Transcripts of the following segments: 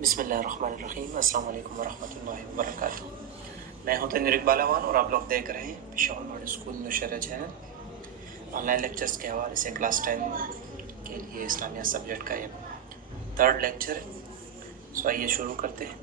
بسم اللہ الرحمن الرحیم۔ السلام علیکم ورحمۃ اللہ وبرکاتہ۔ میں ہوں تنویر اقبال اوان اور آپ لوگ دیکھ رہے ہیں Peshawar model school Nowshera channel. On line lectures کے حوالے سے کلاس 10 کے لیے اسلامیہ سبجیکٹ کا یہ 3rd لیکچر ہے۔ سو آئیے شروع کرتے ہیں۔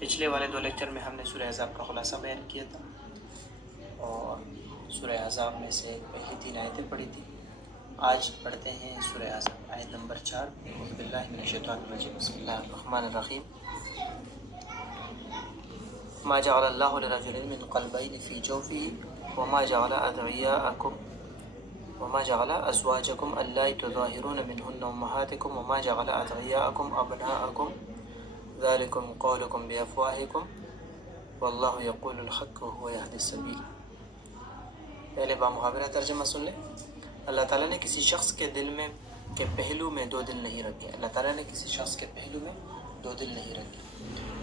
پچھلے والے 2 لیکچر میں ہم نے سورہ احزاب کا خلاصہ بیان کیا تھا اور سورہ احزاب میں سے پہلی 3 آیتیں پڑھی تھی۔ آج پڑھتے ہیں سورہ احزاب آیت نمبر 4۔ اعوذ باللہ من الشیطان الرجیم، بسم اللہ الرحمن الرحیم۔ ما جعل اللہ لرجل من قلبین فی جوفہ وما جعل ادعیاءکم وما جعل ازواجکم اللاتی تظاہرون منہن امہاتکم وما جعل ادعیاءکم ابناءکم ذالکم قولکم بافواہکم واللہ یقول الحق وہو یہدی السبیل۔ پہلے بامحاورہ ترجمہ سن لیں۔ اللہ تعالیٰ نے کسی شخص کے دل میں کے پہلو میں 2 دل نہیں رکھے۔ اللہ تعالیٰ نے کسی شخص کے پہلو میں 2 دل نہیں رکھے،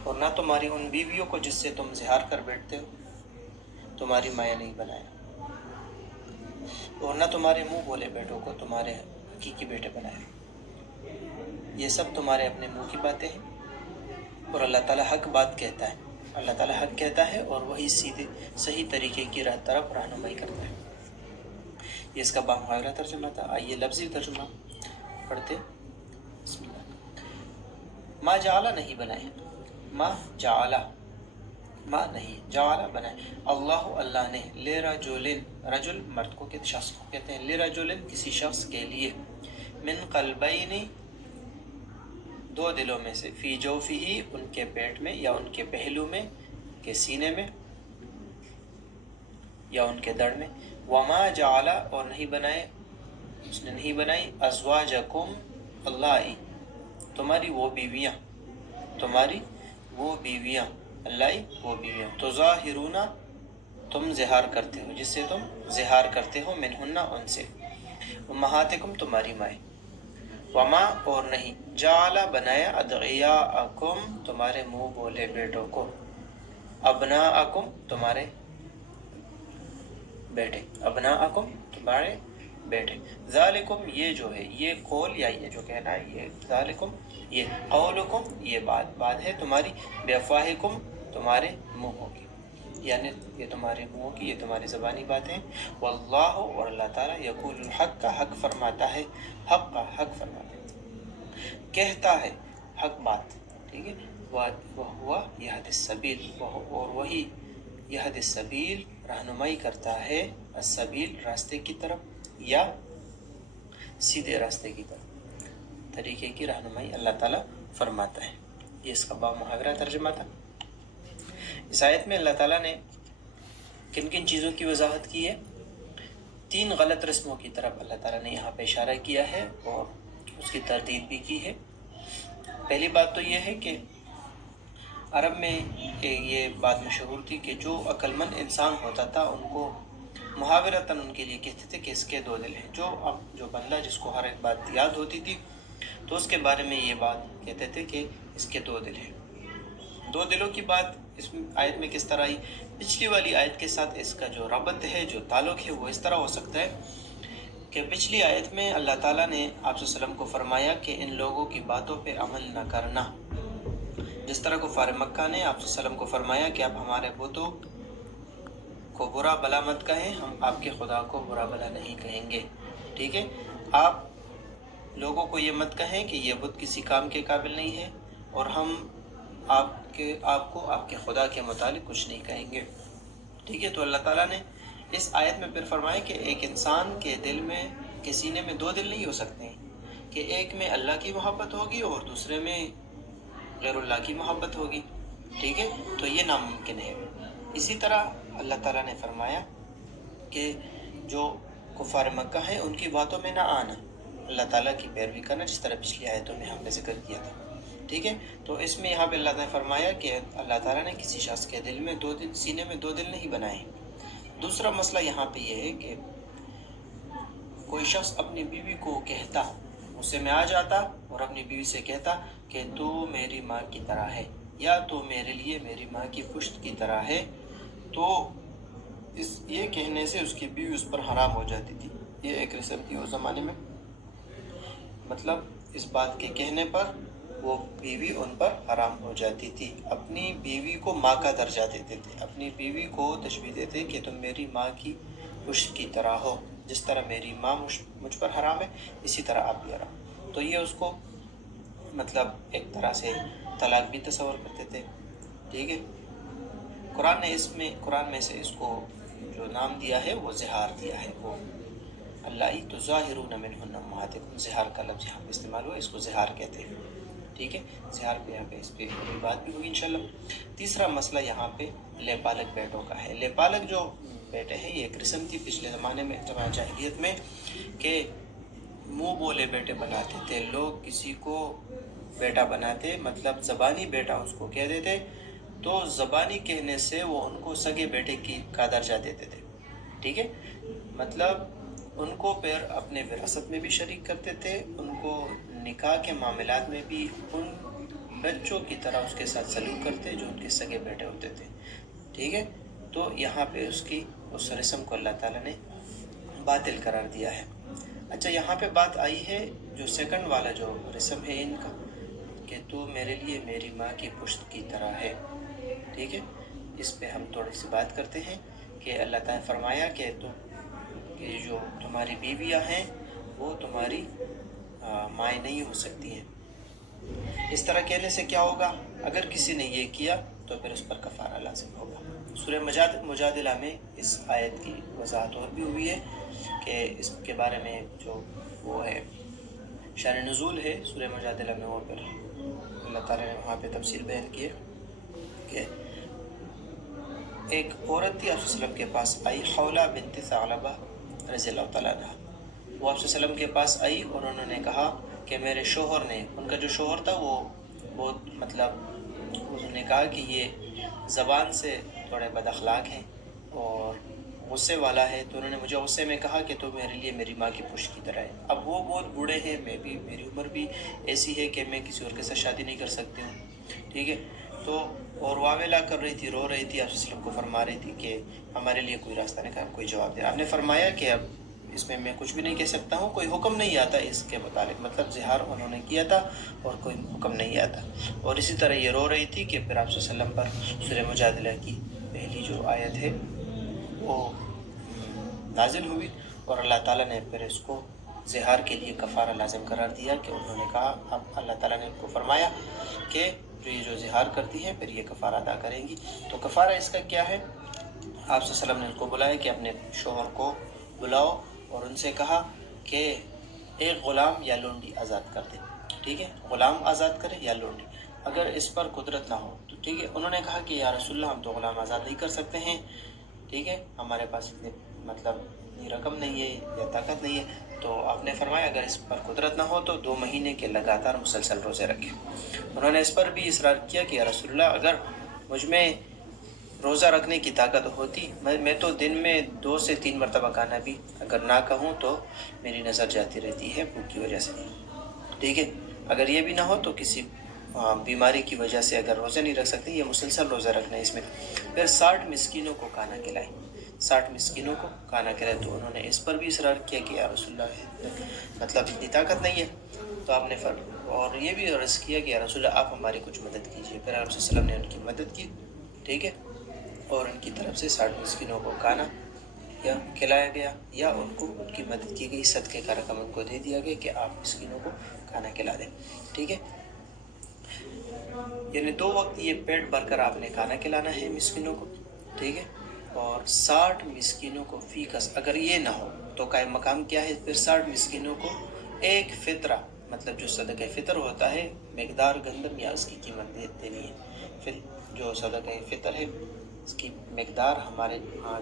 اور نہ تمہاری ان بیویوں کو جس سے تم زہار کر بیٹھتے ہو تمہاری مایا نہیں بنایا، اور نہ تمہارے منہ بولے بیٹوں کو تمہارے حقیقی بیٹے بنایا۔ یہ سب تمہارے اپنے منہ کی باتیں ہیں، اور اللہ تعالیٰ حق بات کہتا ہے۔ اللہ تعالیٰ حق کہتا ہے اور وہی سیدھے صحیح طریقے کی راہ طرف رہنمائی کرتا ہے۔ یہ اس کا بامحاورہ ترجمہ تھا۔ آئیے لفظی ترجمہ پڑھتے۔ بسم اللہ۔ ما جعل نہیں بنائے، ما جعل ما نہیں، جعل بنائے، اللہ اللہ نے، لرجل رجل مرد کو شخص کو کہتے ہیں، لرجل کسی شخص کے لیے، من قلبین 2 دلوں میں سے، فی جوفہ ان کے پیٹ میں یا ان کے پہلو میں کے سینے میں یا ان کے دڑ میں، وما جعل اور نہیں بنائے، اس نے نہیں بنائی، ازواجکم اللہ تمہاری وہ بیویاں، تمہاری وہ بیویاں، اللہ وہ بیویاں، تظاہرون تم زہار کرتے ہو، جس سے تم زہار کرتے ہو، منہن ان سے، امہاتکم تمہاری مائیں، وما اور نہیں، جعل بنایا، ادعیاءکم تمہارے منہ بولے بیٹوں کو، ابناءکم تمہارے بیٹے، ابناءکم تمہارے بیٹے، ذالکم یہ جو ہے، یہ قول یا یہ جو کہنا ہے، یہ ذالکم یہ، قولکم یہ بات ہے تمہاری، بافواہکم تمہارے منہوں کی، یعنی یہ تمہارے منہوں کی، یہ تمہاری زبانی باتیں، واللہ اور اللہ تعالیٰ، یقول الحق کا حق فرماتا ہے، حق کا حق فرماتا ہے، کہتا ہے حق بات، ٹھیک ہے، وہو یہدی السبیل، اور وہی یہدی السبیل رہنمائی کرتا ہے، السبیل راستے کی طرف یا سیدھے راستے کی طرف، طریقے کی رہنمائی اللہ تعالیٰ فرماتا ہے۔ یہ اس کا بامحاورہ ترجمہ تھا۔ اس آیت میں اللہ تعالیٰ نے کن کن چیزوں کی وضاحت کی ہے؟ 3 غلط رسموں کی طرف اللہ تعالیٰ نے یہاں پہ اشارہ کیا ہے اور اس کی تردید بھی کی ہے۔ پہلی بات تو یہ ہے کہ عرب میں یہ بات مشہور تھی کہ جو عقل مند انسان ہوتا تھا ان کو محاورتاً ان کے لیے کہتے تھے کہ اس کے 2 دل ہیں۔ جو بندہ جس کو ہر ایک بات یاد ہوتی تھی تو اس کے بارے میں یہ بات کہتے تھے کہ اس کے 2 دل ہیں۔ 2 دلوں کی بات اس آیت میں کس طرح آئی؟ پچھلی والی آیت کے ساتھ اس کا جو ربط ہے، جو تعلق ہے، وہ اس طرح ہو سکتا ہے کہ پچھلی آیت میں اللہ تعالیٰ نے آپ صلی اللہ علیہ وسلم کو فرمایا کہ ان لوگوں کی باتوں پہ عمل نہ کرنا، جس طرح کفار مکہ نے آپ صلی اللہ علیہ وسلم کو فرمایا کہ آپ ہمارے بتوں کو برا بلا مت کہیں، ہم آپ کے خدا کو برا بلا نہیں کہیں گے، ٹھیک ہے، آپ لوگوں کو یہ مت کہیں کہ یہ بت کسی کام کے قابل نہیں ہے، اور ہم آپ کو آپ کے خدا کے متعلق کچھ نہیں کہیں گے، ٹھیک ہے۔ تو اللہ تعالیٰ نے اس آیت میں پھر فرمایا کہ ایک انسان کے دل میں، کے سینے میں 2 دل نہیں ہو سکتے ہیں، کہ ایک میں اللہ کی محبت ہوگی اور دوسرے میں غیر اللہ کی محبت ہوگی، ٹھیک ہے، تو یہ ناممکن ہے۔ اسی طرح اللہ تعالیٰ نے فرمایا کہ جو کفار مکہ ہیں ان کی باتوں میں نہ آنا، اللہ تعالیٰ کی پیروی کرنا، جس طرح پچھلی آیتوں میں ہم نے ذکر کیا تھا، ٹھیک ہے۔ تو اس میں یہاں پہ اللہ تعالیٰ نے فرمایا کہ اللہ تعالیٰ نے کسی شخص کے دل میں 2 دل، سینے میں 2 دل نہیں بنائے۔ دوسرا مسئلہ یہاں پہ یہ ہے کہ کوئی شخص اپنی بیوی کو کہتا، غصے میں آ جاتا اور اپنی بیوی سے کہتا کہ تو میری ماں کی طرح ہے، یا تو میرے لیے میری ماں کی پشت کی طرح ہے، تو یہ کہنے سے اس کی بیوی اس پر حرام ہو جاتی تھی۔ یہ ایک رسم تھی اس زمانے میں، مطلب اس بات کے کہنے پر وہ بیوی ان پر حرام ہو جاتی تھی. اپنی بیوی کو ماں کا درجہ دیتے تھے, اپنی بیوی کو تشبیہ دیتے کہ تم میری ماں کی پشت کی طرح ہو, جس طرح میری ماں مجھ پر حرام ہے اسی طرح آپ بھی حرام. تو یہ اس کو مطلب ایک طرح سے طلاق بھی تصور کرتے تھے. ٹھیک ہے. قرآن میں سے اس کو جو نام دیا ہے وہ زہار دیا ہے. وہ اللہ تظاہرون منہن امہاتکم, زہار کا لفظ یہاں پہ استعمال ہوا, اس کو زہار کہتے ہیں. ٹھیک ہے. زہار پہ یہاں پہ اس پہ کوئی بات بھی ہوگی انشاءاللہ. تیسرا مسئلہ یہاں پہ لے پالک بیٹوں کا ہے. لے پالک جو بیٹے ہیں یہ ایک رسم تھی پچھلے زمانے میں, زمانہ جاہلیت میں, کہ منہ بولے بیٹے بناتے تھے لوگ. کسی کو بیٹا بناتے مطلب زبانی بیٹا اس کو کہہ دیتے, تو زبانی کہنے سے وہ ان کو سگے بیٹے کا درجہ دیتے تھے. ٹھیک ہے. مطلب ان کو پھر اپنے وراثت میں بھی شریک کرتے تھے, ان کو نکاح کے معاملات میں بھی ان بچوں کی طرح اس کے ساتھ سلوک کرتے جو ان کے سگے بیٹے ہوتے تھے. ٹھیک ہے. تو یہاں پہ اس رسم کو اللہ تعالیٰ نے باطل قرار دیا ہے. اچھا, یہاں پہ بات آئی ہے جو سیکنڈ والا جو رسم ہے ان کا, کہ تو میرے لیے میری ماں کی پشت کی طرح ہے. ٹھیک ہے. اس پہ ہم تھوڑی سی بات کرتے ہیں کہ اللہ تعالیٰ نے فرمایا کہ جو تمہاری بیویاں ہیں وہ تمہاری مائیں نہیں ہو سکتی ہیں. اس طرح کہنے سے کیا ہوگا؟ اگر کسی نے یہ کیا تو پھر اس پر کفارہ لازم ہوگا. سورہ مجادلہ میں اس آیت کی وضاحت اور بھی ہوئی ہے کہ اس کے بارے میں جو وہ ہے شان نزول ہے سورہ مجادلہ میں, وہ پھر اللہ تعالیٰ نے وہاں پہ تفصیل بیان کی ہے کہ ایک عورت تھی آپ صلی اللہ علیہ وسلم کے پاس آئی, خولہ بنت ثعلبہ رضی اللہ تعالیٰ عنہ. وہ آپ صلی اللہ علیہ وسلم کے پاس آئی اور انہوں نے کہا کہ میرے شوہر نے, ان کا جو شوہر تھا وہ بہت مطلب انہوں نے کہا کہ یہ زبان سے تھوڑے بد اخلاق ہیں اور غصے والا ہے, تو انہوں نے مجھے غصے میں کہا کہ تو میرے لیے میری ماں کی پشت کی طرح ہے. اب وہ بہت بوڑھے ہیں, میں بھی, میری عمر بھی ایسی ہے کہ میں کسی اور کے ساتھ شادی نہیں کر سکتی ہوں. ٹھیک ہے. تو اور واویلا کر رہی تھی, رو رہی تھی, آپ صلی اللہ علیہ وسلم کو فرما رہی تھی کہ ہمارے لیے کوئی راستہ نہیں, کہا کوئی جواب دے. آپ نے فرمایا کہ اب اس میں کچھ بھی نہیں کہہ سکتا ہوں, کوئی حکم نہیں آتا اس کے متعلق, مطلب زہار انہوں نے کیا تھا اور کوئی حکم نہیں آتا. اور اسی طرح یہ رو رہی تھی کہ پھر آپ صلی اللہ علیہ وسلم پر سورہ مجادلہ کی پہلی جو آیت ہے وہ نازل ہوئی اور اللہ تعالیٰ نے پھر اس کو زہار کے لیے کفارہ لازم قرار دیا کہ انہوں نے کہا, اب اللہ تعالیٰ نے ان کو فرمایا کہ یہ جو زہار کرتی ہے پھر یہ کفارہ ادا کریں گی. تو کفارہ اس کا کیا ہے؟ آپ صلی اللہ علیہ وسلم نے ان کو بلایا کہ اپنے شوہر کو بلاؤ اور ان سے کہا کہ ایک غلام یا لونڈی آزاد کر دے. ٹھیک ہے. غلام آزاد کرے یا لونڈی, اگر اس پر قدرت نہ ہو تو ٹھیک ہے. انہوں نے کہا کہ یا رسول اللہ ہم تو غلام آزاد نہیں کر سکتے ہیں, ٹھیک ہے, ہمارے پاس اتنی مطلب اتنی رقم نہیں ہے یا طاقت نہیں ہے. تو آپ نے فرمایا اگر اس پر قدرت نہ ہو تو 2 مہینے کے لگاتار مسلسل روزے رکھیں. انہوں نے اس پر بھی اصرار کیا کہ یا رسول اللہ اگر مجھ میں روزہ رکھنے کی طاقت ہوتی, میں تو دن میں 2 سے 3 مرتبہ کھانا بھی اگر نہ کہوں تو میری نظر جاتی رہتی ہے بھوک کی وجہ سے. ٹھیک ہے. اگر یہ بھی نہ ہو تو کسی بیماری کی وجہ سے اگر روزہ نہیں رکھ سکتے, یہ مسلسل روزہ رکھنا ہے اس میں. پھر 60 مسکینوں کو کھانا کھلائیں, 60 مسکینوں کو کھانا کھلائے. تو انہوں نے اس پر بھی اصرار کیا کہ یا رسول اللہ مطلب اتنی طاقت نہیں ہے. تو آپ نے اور یہ بھی عرض کیا کہ یا رسول اللہ آپ ہماری کچھ مدد کیجیے. پھر آپ صلی اللہ علیہ وسلم نے ان کی مدد کی. ٹھیک ہے. اور ان کی طرف سے 60 مسکینوں کو کھانا یا کھلایا گیا یا ان کو ان کی مدد کی گئی, صدقے کا رقم ان کو دے دیا گیا کہ آپ مسکینوں کو کھانا کھلا دیں. ٹھیک ہے. یعنی 2 وقت یہ پیٹ بھر کر آپ نے کھانا کھلانا ہے مسکینوں کو. ٹھیک ہے. اور 60 مسکینوں کو فی کس, اگر یہ نہ ہو تو قائم مقام کیا ہے, پھر 60 مسکینوں کو ایک فطرہ, مطلب جو صدقہ فطر ہوتا ہے مقدار گندم یا اس کی قیمت دینی ہے. پھر جو صدقہ فطر ہے اس کی مقدار ہمارے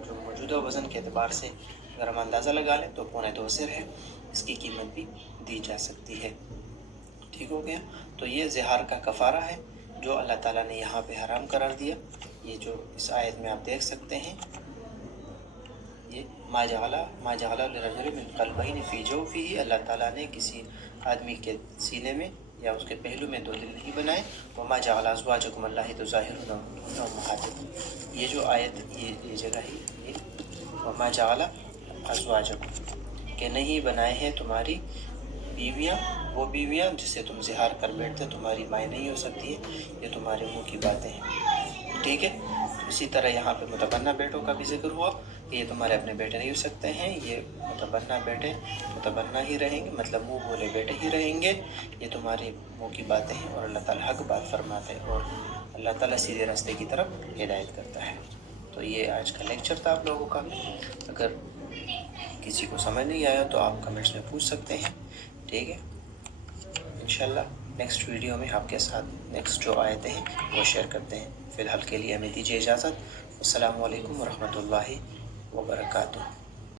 جو موجودہ وزن کے اعتبار سے اگر ہم اندازہ لگا لیں تو 2.25 سیر ہے, اس کی قیمت بھی دی جا سکتی ہے. ٹھیک ہو گیا. تو یہ زہار کا کفارہ ہے جو اللہ تعالیٰ نے یہاں پہ حرام قرار دیا. یہ جو اس آیت میں آپ دیکھ سکتے ہیں, یہ ما جعل لرجل من قلبین فی جوفہ, اللہ تعالیٰ نے کسی آدمی کے سینے میں یا اس کے پہلو میں 2 دل نہیں بنائے. وما جعل ازواجکم اللہ تظاہرون امہاتکم, یہ جو آیت یہ جگہ ہی یہ وما جعل ازواجکم کہ نہیں بنائے ہیں تمہاری بیویاں وہ بیویاں جسے تم زہار کر بیٹھتے تمہاری مائیں نہیں ہو سکتی ہیں، یہ تمہارے منہ کی باتیں ہیں، ٹھیک ہے۔ اسی طرح یہاں پہ متبنہ بیٹوں کا بھی ذکر ہوا کہ یہ تمہارے اپنے بیٹے نہیں ہو سکتے ہیں، یہ متبنہ بیٹے متبنہ ہی رہیں گے، مطلب منہ بولے بیٹے ہی رہیں گے، یہ تمہارے منہ کی باتیں ہیں، اور اللہ تعالیٰ حق بات فرماتے ہیں، اور اللہ تعالیٰ سیدھے راستے کی طرف ہدایت کرتا ہے۔ تو یہ آج کا لیکچر تھا آپ لوگوں کا۔ اگر کسی کو سمجھ نہیں آیا تو آپ کمنٹس میں پوچھ سکتے ہیں، ٹھیک ہے۔ انشاءاللہ نیکسٹ ویڈیو میں آپ کے ساتھ نیکسٹ جو آیتیں ہیں وہ شیئر کرتے ہیں۔ فی الحال کے لیے ہمیں دیجیے اجازت۔ السلام علیکم ورحمۃ اللہ وبرکاتہ۔